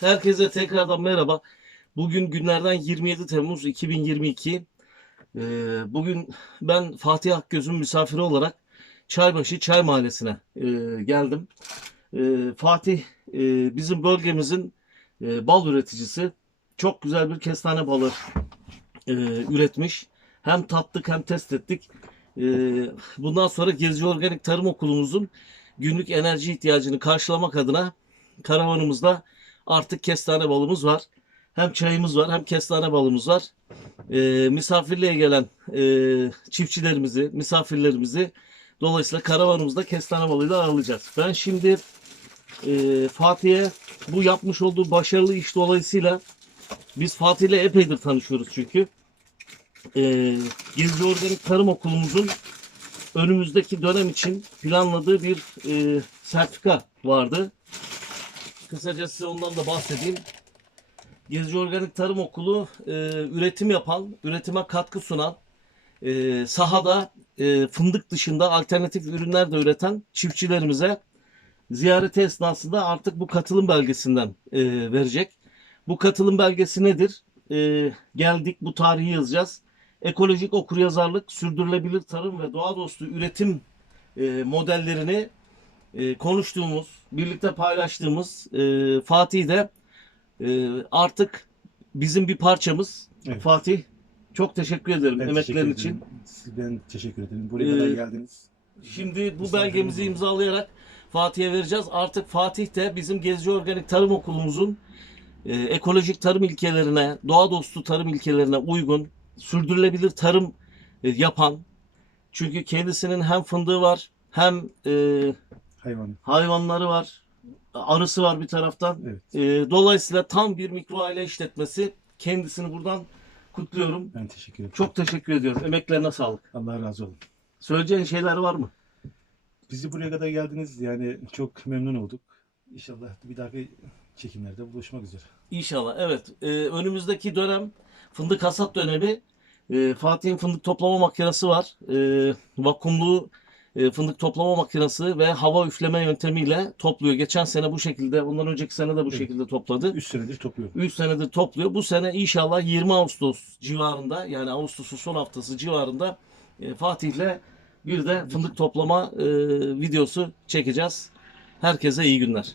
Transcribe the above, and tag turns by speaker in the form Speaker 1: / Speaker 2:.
Speaker 1: Herkese tekrardan merhaba. Bugün günlerden 27 Temmuz 2022. Ee, bugün ben Fatih Akgöz'ün misafiri olarak Çaybaşı Çay Mahallesi'ne e, geldim. Ee, Fatih e, bizim bölgemizin e, bal üreticisi. Çok güzel bir kestane balı üretmiş. Hem tattık hem test ettik. Ee, bundan sonra Gezici Organik Tarım Okulumuzun günlük enerji ihtiyacını karşılamak adına karavanımızda artık kestane balımız var. Hem çayımız var hem kestane balımız var. Ee, misafirliğe gelen e, çiftçilerimizi, misafirlerimizi dolayısıyla karavanımızda kestane balıyla ağırlayacağız. Ben şimdi e, Fatih'e bu yapmış olduğu başarılı iş dolayısıyla biz Fatih'le epeydir tanışıyoruz çünkü. Ee, Gezici Organik Tarım Okulumuzun önümüzdeki dönem için planladığı bir e, sertifika vardı. Kısaca size ondan da bahsedeyim. Gezici Organik Tarım Okulu e, üretim yapan, üretime katkı sunan, e, sahada e, fındık dışında alternatif ürünler de üreten çiftçilerimize ziyareti esnasında artık bu katılım belgesinden e, verecek. Bu katılım belgesi nedir? E, geldik bu tarihi yazacağız. Ekolojik okuryazarlık, sürdürülebilir tarım ve doğa dostu üretim e, modellerini e, konuştuğumuz, birlikte paylaştığımız e, Fatih de e, artık bizim bir parçamız.
Speaker 2: Evet.
Speaker 1: Fatih çok teşekkür ederim
Speaker 2: Ben
Speaker 1: emeklerin
Speaker 2: teşekkür
Speaker 1: için.
Speaker 2: Ben teşekkür ederim. Buraya
Speaker 1: Ee,
Speaker 2: kadar geldiniz.
Speaker 1: Şimdi bu
Speaker 2: Misafirimiz
Speaker 1: belgemizi imzalayarak Fatih'e vereceğiz. Artık Fatih de bizim Gezici Organik Tarım Okulumuzun e, ekolojik tarım ilkelerine, doğa dostu tarım ilkelerine uygun, sürdürülebilir tarım e, yapan, çünkü kendisinin hem fındığı var, hem e,
Speaker 2: Hayvan.
Speaker 1: hayvanları var, arısı var bir taraftan.
Speaker 2: Evet.
Speaker 1: E, dolayısıyla tam bir mikro aile işletmesi. Kendisini buradan kutluyorum.
Speaker 2: Ben teşekkür ederim.
Speaker 1: Çok teşekkür ediyorum. Emeklerine sağlık.
Speaker 2: Allah razı olsun.
Speaker 1: Söyleyeceğin şeyler var mı?
Speaker 2: Bizi buraya kadar geldiniz. Yani çok memnun olduk. İnşallah bir dahaki çekimlerde buluşmak üzere.
Speaker 1: İnşallah evet. Ee, önümüzdeki dönem fındık hasat dönemi. Ee, Fatih'in fındık toplama makinesi var. Ee, vakumlu e, fındık toplama makinesi ve hava üfleme yöntemiyle topluyor. Geçen sene bu şekilde, ondan önceki sene de bu şekilde topladı.
Speaker 2: 3 senedir topluyorum.
Speaker 1: 3 senedir topluyor. Bu sene inşallah 20 Ağustos civarında yani Ağustos'un son haftası civarında e, Fatih'le bir de fındık toplama e, videosu çekeceğiz. Herkese iyi günler.